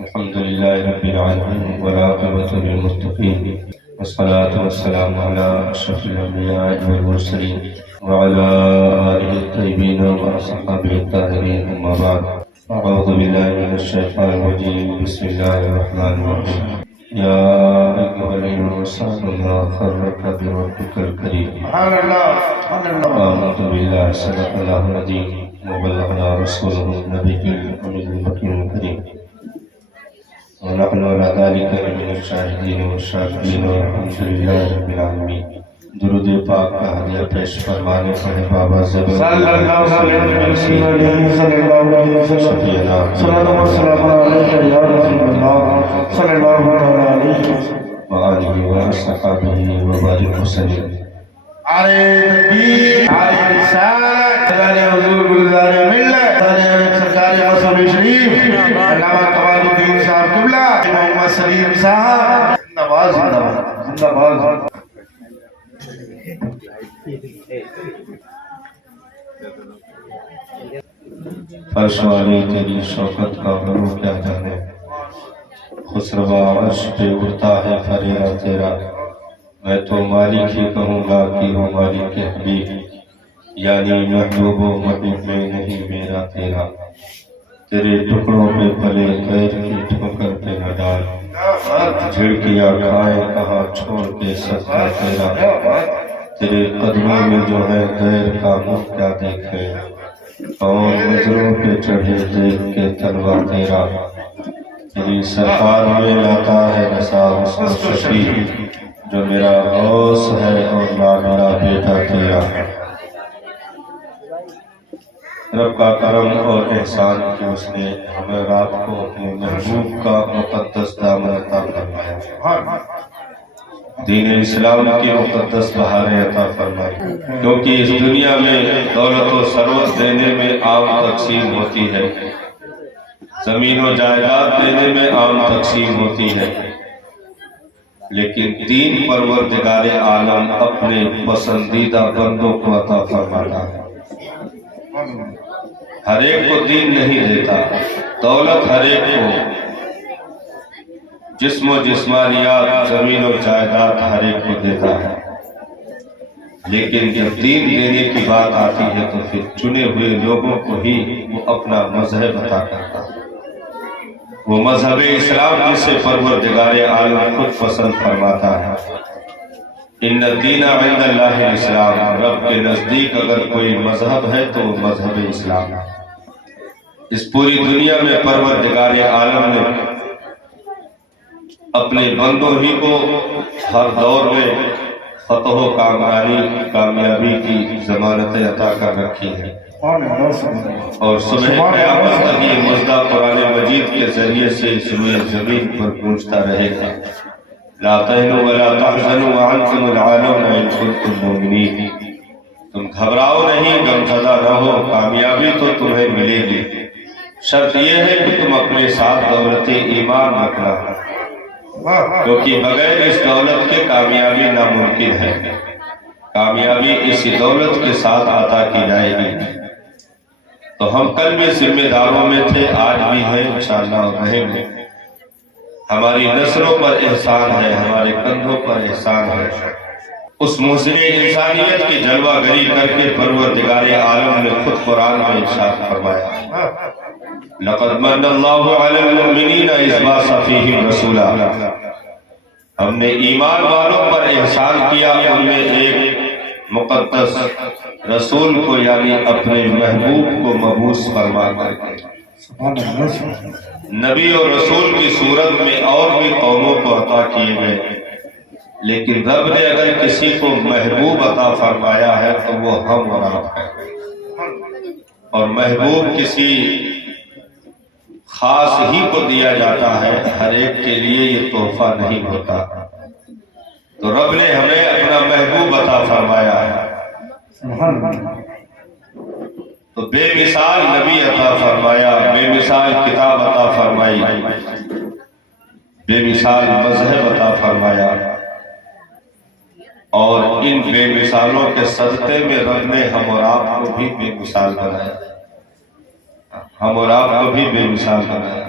الحمد لله رب العالمين والعاقبة للمتقين والصلاة والسلام على أشرف الأنبياء والمرسلين وعلى آله الطيبين وأصحابه الطاهرين أما بعد أعوذ بالله من الشيطان الرجيم بسم الله الرحمن الرحيم يا أيها الإنسان ما غرك بربك الكريم آمنت بالله صدق الله العظيم وبلغنا رسوله النبي الأمين المكين الكريم ونحن على ذلك من الشاهدين والشاكرين والحمد لله رب العالمین۔ درود پاک کا ہدیہ پیش فرمانے پر بابا زبر صلی اللہ علیہ وسلم شفیعنا صلی اللہ علیہ وسلم وآلہ وصحبہ وبارک وسلم۔ علی تکبیر، علی رسالت، علی حضور گلزار ملت، علی سرکار مصحف شریف علامہ کمال الدین صاحب قبلہ محمد سلیم صاحب زندہ باد، زندہ باد۔ فرش والی تیری شوقت کا غرو کیا جانے، خسروا عرش پہ اڑتا ہے فریرہ تیرا، میں تو مالک ہی کہوں گا کہ وہ مالک حبیب، یعنی محبوب و محبوب میں نہیں میرا تیرا، تیرے ٹکڑوں پہ پلے غیر کی ٹھوکر پہ نہ ڈال، جھڑکیاں کھائے کہاں چھوڑ کے صدقہ تیرا، تیرے قدموں میں جو ہے غیر کا منہ کیا دیکھے، اور نظروں پہ چڑھے دیکھ کے تلوا تیرا، تیری سرکار میں لاتا ہے رسا حسن شفیع، جو میرا غوث ہے اور لاڈلا بیٹا تیرا۔ رب کا کرم اور احسان کہ اس نے ہمیں رات کو اپنے محبوب کا مقدس دامن عطا فرمایا، دین اسلام کی مقدس بہاریں عطا فرمائی، کیونکہ اس دنیا میں دولت و ثروت دینے میں عام تقسیم ہوتی ہے، زمین و جائیداد دینے میں عام تقسیم ہوتی ہے، لیکن دین پروردگار عالم اپنے پسندیدہ بندوں کو عطا فرماتا ہے۔ ہر ایک کو دین نہیں دیتا، دولت ہر ایک کو، جسم و جسمانیات، زمین و جائیداد ہر ایک کو دیتا ہے، لیکن جب دین دینے کی بات آتی ہے تو پھر چنے ہوئے لوگوں کو ہی وہ اپنا مذہب عطا کرتا ہے، وہ مذہب اسلام جسے پروردگار عالم خود پسند فرماتا ہے۔ ان الدین عند اللہ الاسلام، رب کے نزدیک اگر کوئی مذہب ہے تو وہ مذہب اسلام ہے۔ اس پوری دنیا میں پروردگار عالم نے اپنے بندوں ہی کو ہر دور میں فتح و کامیابی کی ضمانتیں عطا کر رکھی ہیں، اور صبح قیامت تک یہ مژدہ قرآن مجید کے ذریعے سے سروئے زمین پر گونجتا رہے گا۔ لا تہنوا ولا تحزنوا وانتم العالون ان کنتم مؤمنین، تم گھبراؤ نہیں، غمزدہ نہ ہو، کامیابی تو تمہیں ملے گی، شرط یہ ہے کہ تم اپنے ساتھ دولت ایمان رکھنا، کیونکہ بغیر اس دولت کے کامیابی ناممکن ہے، کامیابی اسی دولت کے ساتھ عطا کی جائے گی۔ تو ہم کل بھی ذمہ داروں میں تھے، آج بھی ہیں، انشاءاللہ رہیں گے۔ ہماری نسلوں پر احسان ہے، ہمارے کندھوں پر احسان ہے، اس محسن انسانیت کی جلوہ گری کر کے پروردگار عالم نے خود قرآن میں ارشاد فرمایا، لقد من اللہ علی المؤمنین اذ بعث فیہم رسولا، ہم نے ایمان والوں پر احسان کیا، ان میں ایک مقدس رسول کو یعنی اپنے محبوب کو مبعوث فرما کر نبی اور رسول کی صورت میں اور بھی قوموں کو عطا کیے گئے، لیکن رب نے اگر کسی کو محبوب عطا فرمایا ہے تو وہ ہم اور آپ ہے، اور محبوب کسی خاص ہی کو دیا جاتا ہے، ہر ایک کے لیے یہ تحفہ نہیں ہوتا، تو رب نے ہمیں اپنا محبوب عطا فرمایا ہے، تو بے مثال نبی عطا فرمایا، بے مثال کتاب عطا فرمائی، بے مثال مذہب عطا فرمایا، اور ان بے مثالوں کے صدقے میں رب نے ہم اور آپ کو بھی بے مثال بنایا، ہم اور آپ کو بھی بے مثال بنایا۔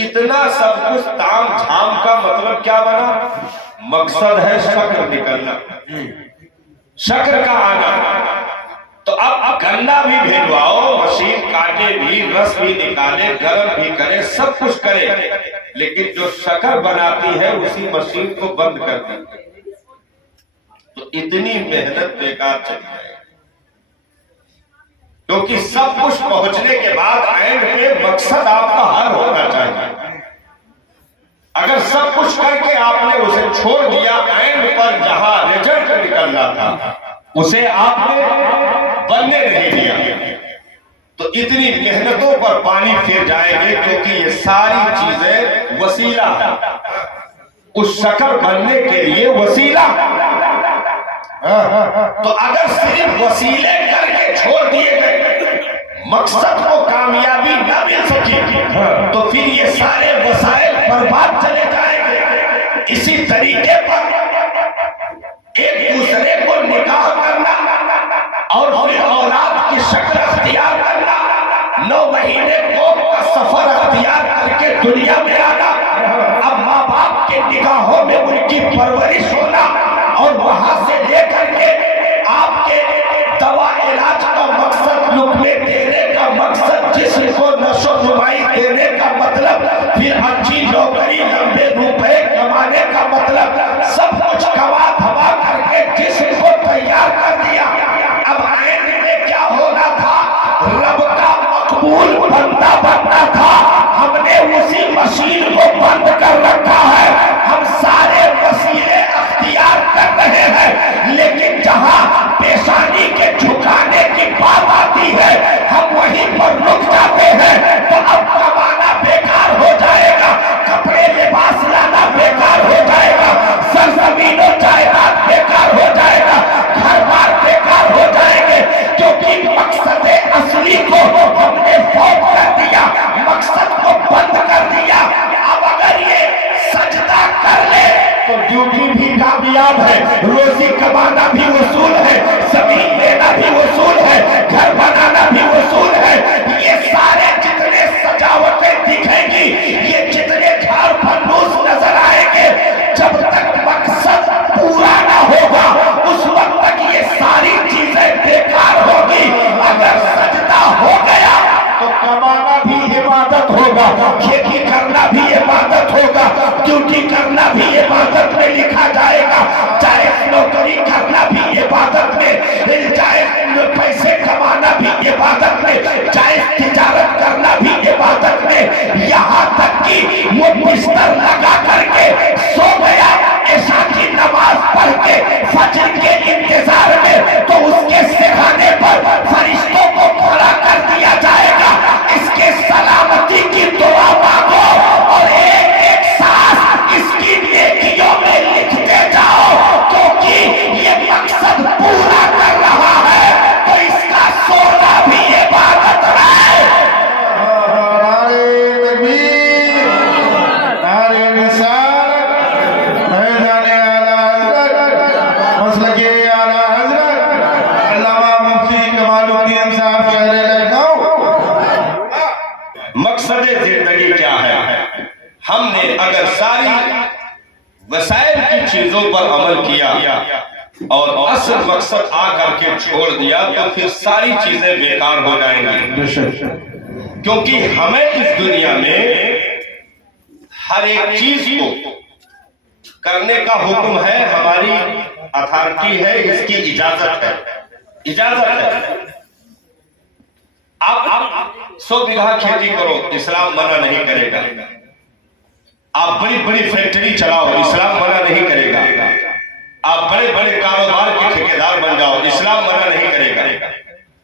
اتنا سب کچھ تام جھام کا مطلب کیا بنا؟ مقصد ہے شکر نکلنا، شکر کا آنا۔ تو اب گنا بھی بھیجواؤ، مشین کاٹے بھی، رس بھی نکالے، گرم بھی کرے، سب کچھ کرے، لیکن جو شکر بناتی ہے اسی مشین کو بند کر دی تو اتنی محنت بیکار چلی جائے، کیونکہ سب کچھ پہنچنے کے بعد اینڈ پہ مقصد آپ کا حل ہونا چاہیے۔ اگر سب کچھ کر کے آپ نے اسے چھوڑ دیا، اینڈ پر جہاں ریزلٹ نکلنا تھا اسے آپ نے بننے نہیں دیا، تو اتنی محنتوں پر پانی پھر جائیں گے، کیونکہ یہ ساری چیزیں وسیلہ ہے، اس شکر بننے کے لیے وسیلہ۔ تو اگر صرف وسیلے کر کے چھوڑ دیے گئے، مقصد کو کامیابی نہ مل سکی، تو پھر یہ سارے وسائل برباد چلے جائیں گے۔ اسی طریقے پر ایک دوسرے کو نکاح کرنا اور پھر اولاد کی شکل اختیار کرنا، 9 مہینے قوم کا سفر اختیار کر کے دنیا میں آنا، اب ماں باپ کے نگاہوں میں ان کی پرورش ہونا، اور وہاں سے لے کر کے آپ کے دوا علاج کا مقصد، لقمے دینے کا مقصد، جسم کو نشو و نمائی دینے کا مطلب، پھر اچھی نوکری، لمبے روپے کمانے کا مطلب، سب کچھ کما دھما کر کے جسم کو تیار کر دیا۔ اب اینڈ میں کیا ہونا تھا؟ رب کا مقبول بندہ بننا تھا، ہم نے اسی مشین کو بند کر رکھا ہے۔ ہم سارے وسیلے اختیار کر رہے ہیں، لیکن جہاں پیشانی کے جھکانے کی بات آتی ہے ہم وہیں پر رک جاتے ہیں۔ تو اب کمانا بیکار ہو جائے گا، کپڑے لباس لانا بیکار ہو جائے گا، سرزمین و جائیداد بیکار ہو جائے گا، گھر بار بیکار ہو جائیں گے، کیونکہ مقصد اصلی کو ہم نے فوت کر دیا، مقصد کو بند کر دیا۔ اب اگر یہ سجدہ کر لے تو ڈیوٹی بھی کامیاب ہے، روزی کمانا بھی وصول ہے، زمین لینا بھی وصول ہے، گھر بنانا بھی وصول ہے۔ یہ سارے جتنے سجاوٹیں دکھیں گی، یہ جتنے گھر فنوس نظر آئیں گے، جب تک مقصد پورا نہ ہوگا اس وقت تک یہ ساری چیزیں بیکار ہوگی۔ اگر سجدہ ہو گیا تو کمانا بھی عبادت ہوگا، کھیتی کرنا بھی عبادت ہوگا، ڈیوٹی کرنا بھی عبادت میں لکھا جائے گا، جائز نوکری کرنا بھی عبادت میں، جائز پیسے کمانا بھی عبادت میں، جائز تجارت کرنا بھی عبادت میں، یہاں تک کہ وہ بستر لگا کر کے سو گیا عشاء کی نماز پڑھ کے فجر کے انتظار میں، تو اس کے سکھانے پر فرشتوں کو کھڑا کر دیا جائے گا، اس کے سلامتی کی دعا مانگو اور ایک ایک سانس اس کی نیکیوں میں لکھتے جاؤ، کیونکہ یہ مقصد پورا کر رہا ہے تو اس کا سونا بھی عبادت ہے۔ نعرہ تکبیر، نعرہ رسالت، فیضان اعلی حضرت، مسلک اعلی حضرت علامہ مفتی کمال الدین صاحب شہر لکھنؤ۔ مقصد زندگی کیا ہے؟ ہم نے اگر ساری وسائل کی چیزوں پر عمل کیا اور اصل مقصد آ کر کے چھوڑ دیا تو پھر ساری چیزیں بیکار ہو جائیں گی، کیونکہ ہمیں اس دنیا میں ہر ایک چیز کو کرنے کا حکم ہے، ہماری اتھارٹی ہے، اس کی اجازت ہے، اجازت ہے۔ آپ 100 بیگھہ کھیتی کرو، اسلام منع نہیں کرے گا۔ آپ بڑی بڑی فیکٹری چلاؤ، اسلام منع نہیں کرے گا۔ آپ بڑے بڑے کاروبار کے ٹھیکیدار بن جاؤ، اسلام منع نہیں کرے گا۔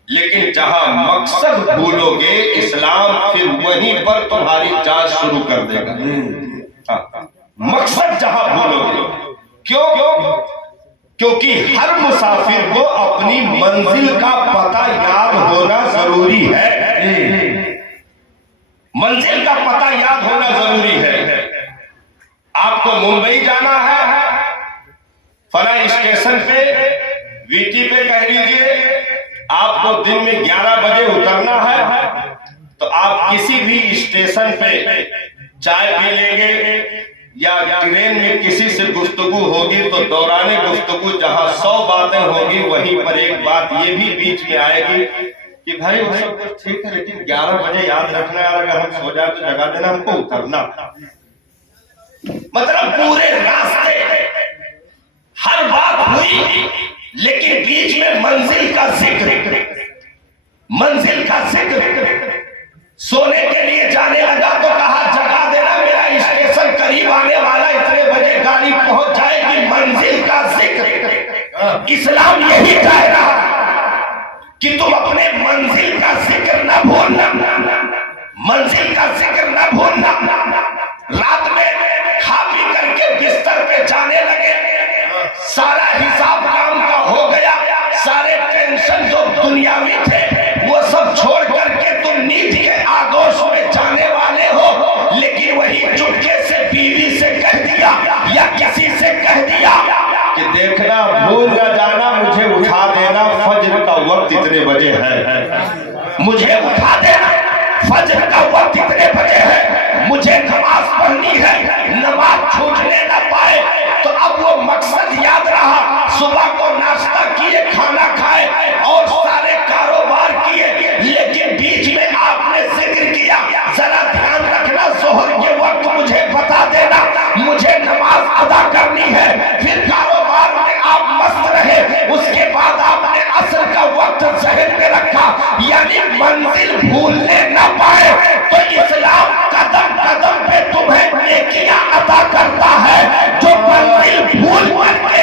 لیکن جہاں مقصد بھولو گے، اسلام پھر وہیں پر تمہاری جانچ شروع کر دے گا۔ مقصد جہاں بھولو گے، کیوں؟ کیونکہ ہر مسافر کو اپنی منزل کا پتہ یاد ہونا ضروری ہے، منزل کا پتہ یاد ہونا ضروری ہے۔ آپ کو ممبئی جانا ہے، فلاں اسٹیشن پہ وی ٹی پہ کہہ لیجئے آپ کو دن میں 11 بجے اترنا ہے، تو آپ کسی بھی اسٹیشن پہ چائے پی لیں گے یا ٹرین میں کسی سے گفتگو ہوگی تو دوران گفتگو جہاں 100 باتیں ہوگی وہیں پر ایک بات یہ بھی بیچ میں آئے گی کہ بھائی وہ سب کچھ ٹھیک ہے لیکن 11 بجے یاد رکھنا ہے، اگر ہم سو جائیں تو جگہ دینا، ہم کو اترنا۔ مطلب پورے راستے ہر بات ہوئی لیکن بیچ میں منزل کا ذکر، منزل کا ذکر۔ سونے کے لیے جانے لگا تو کہا جگہ دینا، میرا اسٹیشن قریب آنے والا، اتنے بجے گاڑی پہنچ جائے گی، منزل کا ذکر۔ اسلام یہی چاہ رہا کہ تم اپنے منزل کا ذکر نہ بھولنا، منزل کا ذکر نہ بھولنا۔ رات میں کھا پی کر کے بستر پہ جانے لگے، سارا حساب کام کا ہو گیا، سارے ٹینشن جو دنیاوی تھے وہ سب چھوڑ کر کے تم نیند کے آغوش میں جانے والے ہو، لیکن وہی چپکے سے بیوی سے کہہ دیا یا کسی سے کہہ دیا کہ دیکھنا بھول نہ جانا، مجھے اٹھا دینا، فجر کا وقت اتنے بجے ہے، مجھے اٹھا دینا، فجر کا وقت اتنے بجے ہے، مجھے نماز پڑھنی ہے، نماز چھوٹنے نہ پائے۔ تو اب وہ مقصد یاد رہا، صبح کو ناشتہ کیے، کھانا کھائے اور سارے کاروبار کیے، لیکن بیچ میں آپ نے ذکر کیا ذرا دھیان رکھنا، ظہر کے وقت مجھے بتا دینا، مجھے نماز ادا کرنی ہے۔ پھر کاروبار میں آپ مست رہے، اس کے بعد آپ نے عصر کا وقت ذہن میں رکھا، یعنی منزل بھولنے نہ پائے۔ تو اسلام قدم قدم پہ تمہیں نیکیاں عطا کرتا ہے، جو منزل بھول کر کے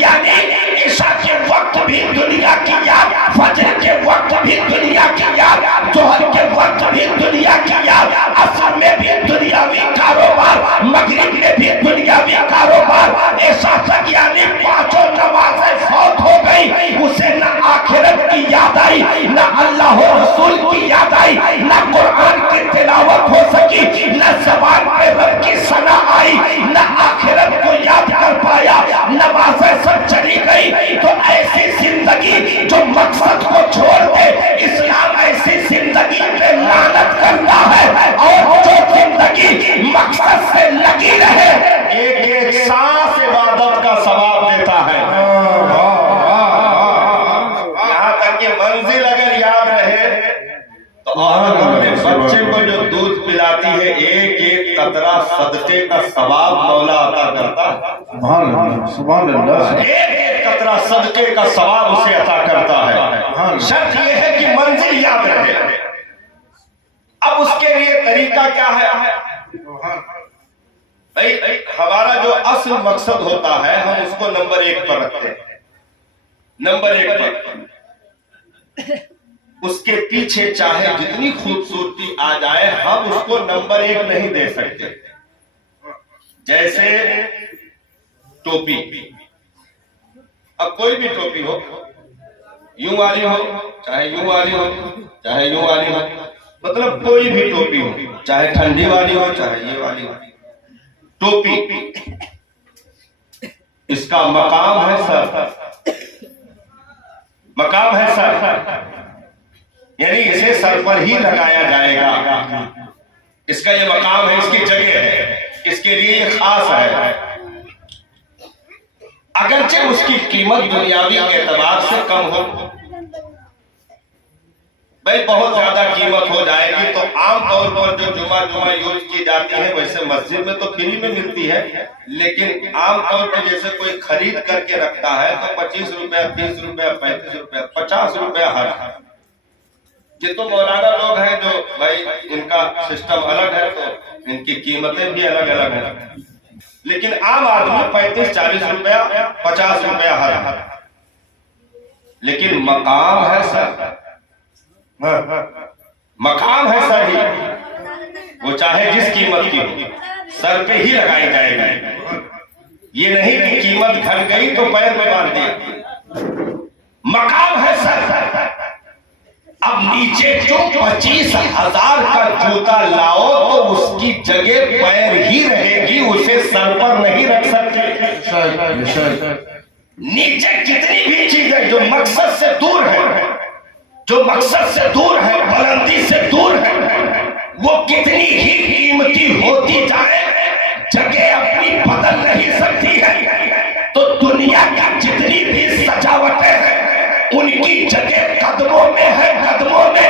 یعنی عشاء کے وقت بھی دنیا کی یاد، فجر کے وقت بھی دنیا کی یاد، ظہر کے وقت بھی دنیا کی یاد، عصر میں بھی دنیاوی کاروبار، مغرب میں بھی دنیاوی کاروبار، عشاء تک یعنی 5 نمازیں فوت ہو گئی، اسے نہ آخرت کی یاد آئی، نہ اللہ و رسول کی یاد آئی، نہ قرآن کی تلاوت ہو سکی، نہ زبان پہ رب کی ثنا آئی، نہ آخرت کو یاد کر پایا، نمازیں سب چلی گئی۔ تو ایسی زندگی جو مقصد کو چھوڑ دے، اسلام ایسی زندگی پہ لعنت کرتا ہے، اور جو زندگی مقصد سے لگی رہے ایک ایک سانس عبادت کا ثواب دیتا ہے۔ یہاں تک کہ منزل اگر یاد رہے تو عورت اپنے بچے کو جو دودھ پلاتی ہے ایک ایک قطرہ صدقے کا ثواب مولا عطا کرتا ہے، سبحان اللہ، ایک ایک قطرہ صدقے کا ثواب اسے عطا کرتا ہے۔ شرط یہ ہے کہ منزل یاد رہے۔ اب اس کے لیے طریقہ کیا ہے؟ ہمارا جو اصل مقصد ہوتا ہے ہم اس کو نمبر 1 پر رکھتے ہیں، نمبر 1 پر۔ اس کے پیچھے چاہے جتنی خوبصورتی آ جائے ہم اس کو نمبر 1 نہیں دے سکتے۔ جیسے ٹوپی، اب کوئی بھی ٹوپی ہو، یوں والی ہو چاہے یوں والی ہو چاہے یوں والی ہو، مطلب کوئی بھی ٹوپی ہو، چاہے ٹھنڈی والی ہو چاہے یہ والی ہو، ٹوپی اس کا مقام ہے سر، مقام ہے سر، یعنی اسے سر پر ہی لگایا جائے گا، اس کا یہ مقام ہے، اس کی جگہ ہے، اس کے لیے یہ خاص ہے۔ اگرچہ اس کی قیمت دنیاوی اعتبار سے کم ہو، بھائی بہت زیادہ قیمت ہو جائے گی تو عام طور پر جو جمعہ یوز کی جاتی ہے، ویسے مسجد میں تو فری میں ملتی ہے، لیکن عام طور پر جیسے کوئی خرید کر کے رکھتا ہے تو 25 روپے 30 روپے 35 روپے 50 روپے ہر۔ یہ تو مولانا لوگ ہیں جو بھائی ان کا سسٹم الگ ہے تو ان کی قیمتیں بھی الگ الگ ہیں، لیکن عام آدمی 35 40 روپے 50 روپے ہر۔ لیکن مقام ہے سر، مقام ہے سر ہی، وہ چاہے جس قیمت کی ہو سر پہ ہی لگائی جائے گی، یہ نہیں کہ قیمت گھٹ گئی تو پیر میں باندھ دیا، مقام ہے سر۔ اب نیچے جو 25,000 کا جوتا لاؤ تو اس کی جگہ پیر ہی رہے گی، اسے سر پر نہیں رکھ سکتے۔ نیچے کتنی بھی چیزیں جو مقصد سے دور ہیں، جو مقصد سے دور ہے، بلندی سے دور ہے، وہ کتنی ہی قیمتی ہوتی جائے جگہ اپنی بدل نہیں سکتی ہے۔ تو دنیا کی جتنی بھی سجاوٹیں ہیں ان کی جگہ قدموں میں ہے، قدموں میں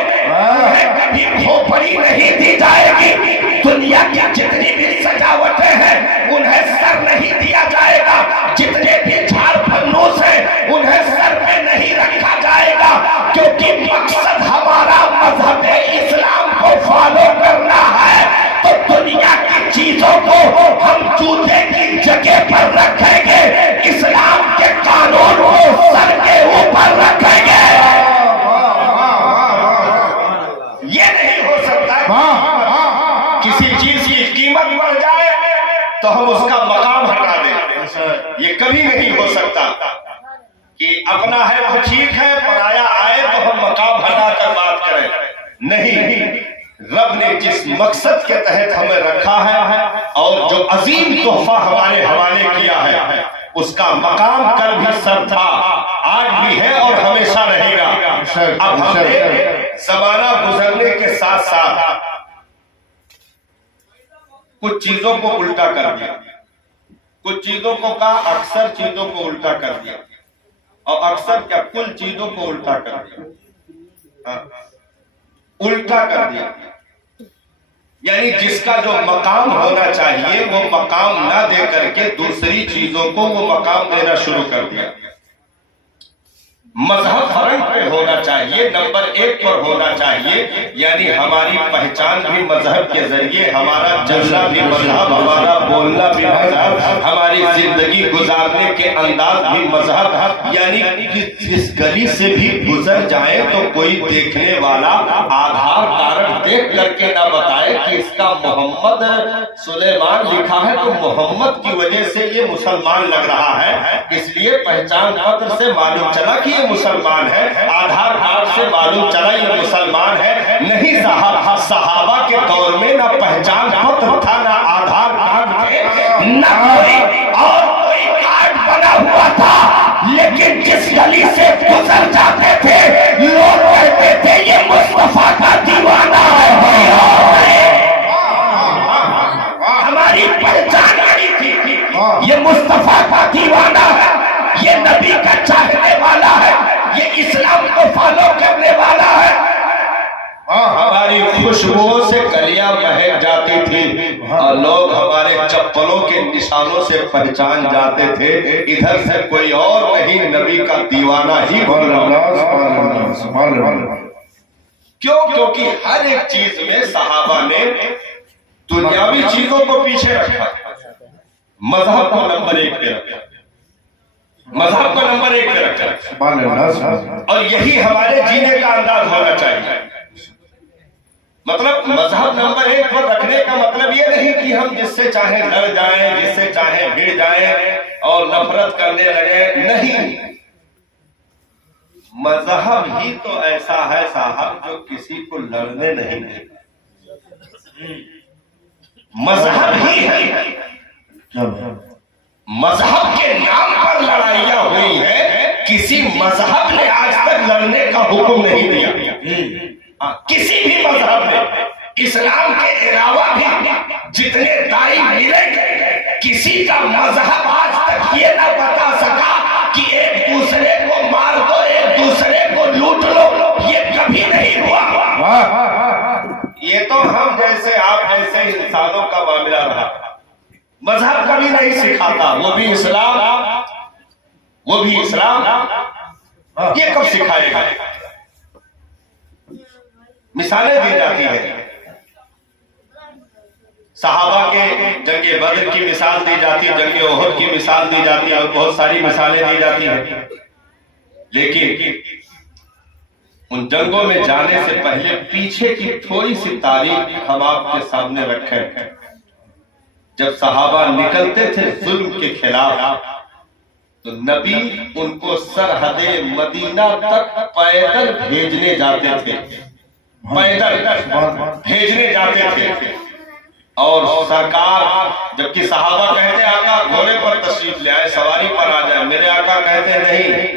کبھی کھوپڑی نہیں دی جائے گی۔ دنیا کی جتنی بھی سجاوٹیں ہیں انہیں سر نہیں دیا جائے گا، جتنے بھی جھاڑ پھنوس ہیں انہیں سر پہ نہیں رکھا جائے گا، کیونکہ مقصد ہمارا مذہب اسلام کو فالو کرنا ہے۔ تو دنیا کی چیزوں کو ہم جوتے کی جگہ پر رکھیں گے، اسلام کے قانون کو سر کے اوپر رکھیں گے۔ یہ نہیں ہو سکتا کسی چیز کی قیمت بڑھ جائے تو ہم اس کا مقام ہٹا دیں، یہ کبھی نہیں ہو سکتا کہ اپنا ہے وہ ٹھیک ہے، پرایا آئے تو ہم مقام ہٹا کر بات کریں، نہیں۔ رب نے جس مقصد کے تحت ہمیں رکھا ہے اور جو عظیم تحفہ ہمارے حوالے کیا ہے اس کا مقام کل بھی سر تھا، آج بھی ہے اور ہمیشہ رہے گا۔ اب ہم نے زمانہ گزرنے کے ساتھ ساتھ کچھ چیزوں کو الٹا کر دیا، کچھ چیزوں کو کہا، اکثر چیزوں کو الٹا کر دیا، اور اکثر کیا کل چیزوں کو الٹا کر دیا، الٹا کر دیا، یعنی جس کا جو مقام ہونا چاہیے وہ مقام نہ دے کر کے دوسری چیزوں کو وہ مقام دینا شروع کر دیا۔ مذہب فرنٹ پہ ہونا چاہیے، نمبر 1 پر ہونا چاہیے، یعنی ہماری پہچان بھی مذہب کے ذریعے، ہمارا چلنا بھی مذہب، ہمارا بولنا بھی مذہب، ہماری زندگی گزارنے کے انداز بھی مذہب، یعنی اس گلی سے بھی گزر جائے تو کوئی دیکھنے والا آدھار کارڈ دیکھ کر کے نہ بتائے کہ اس کا محمد سلیمان لکھا ہے تو محمد کی وجہ سے یہ مسلمان لگ رہا ہے، اس لیے پہچان پتر سے معلوم چلا کہ یہ مسلمان ہے، آدھار کارڈ سے معلوم چلا یہ مسلمان ہے۔ نہیں صاحب، صحابہ کے دور میں نہ پہچان پتر تھا، نہ آدھار کارڈ تھے، نہ کوئی اور کوئی کارڈ بنا ہوا تھا، لیکن جس گلی سے گزر جاتے تھے لوگ کہتے تھے یہ مصطفیٰ کا دیوانہ ہے۔ ہماری پہچان آئی تھی یہ مصطفیٰ کا دیوانہ ہے، یہ نبی کا چاہنے والا ہے، یہ اسلام کو فالو کرنے والا ہے۔ ہماری خوشبو سے گلیاں مہک جاتی تھی اور لوگ ہمارے چپلوں کے نشانوں سے پہچان جاتے تھے، ادھر سے کوئی اور نہیں، نبی کا دیوانہ ہی بن رہا۔ کیوں؟ کیونکہ ہر ایک چیز میں صحابہ نے دنیاوی چیزوں کو پیچھے رکھا، مذہب کو نمبر 1 پہ رکھا، مذہب کو نمبر 1 پہ رکھا، اور یہی ہمارے جینے کا انداز ہونا چاہیے۔ مطلب مذہب نمبر 1 پر رکھنے کا مطلب یہ نہیں کہ ہم جس سے چاہیں لڑ جائیں، جس سے چاہیں بھڑ جائیں اور نفرت کرنے لگے، نہیں۔ مذہب ہی تو ایسا ہے صاحب جو کسی کو لڑنے نہیں دیتا، مذہب ہی ہے۔ مذہب کے نام پر لڑائیاں ہوئی ہے، کسی مذہب نے آج تک لڑنے کا حکم نہیں دیا، کسی بھی مذہب نے۔ اسلام کے علاوہ بھی جتنے دائی ملے گئے، کسی کا مذہب آج تک یہ نہ بتا سکا کہ ایک دوسرے کو مار دو، ایک دوسرے کو لوٹ لو، یہ کبھی نہیں ہوا۔ یہ تو ہم جیسے آپ جیسے انسانوں کا معاملہ رہا، مذہب کبھی نہیں سکھاتا، وہ بھی اسلام، یہ کب سکھائے گا؟ مثالیں دی جاتی ہیں، صحابہ کے جنگ بدر کی مثال دی جاتی ہے، جنگ احد کی مثال دی جاتی ہے، اور بہت ساری مثالیں دی جاتی ہیں، لیکن ان جنگوں میں جانے سے پہلے پیچھے کی تھوڑی سی تاریخ ہم آپ کے سامنے رکھیں۔ جب صحابہ نکلتے تھے ظلم کے خلاف تو نبی ان کو سرحد مدینہ تک پیدل بھیجنے جاتے تھے، پیدل بھیجنے جاتے تھے، اور سرکار جبکہ صحابہ کہتے آقا گھوڑے پر تشریف لے آئے، سواری پر آ جائے، میرے آقا کہتے نہیں،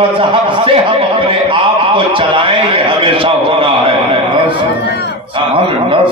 مذہب سے ہم اپنے آپ کو چلائیں، یہ ہمیشہ ہونا ہے۔ سبحان اللہ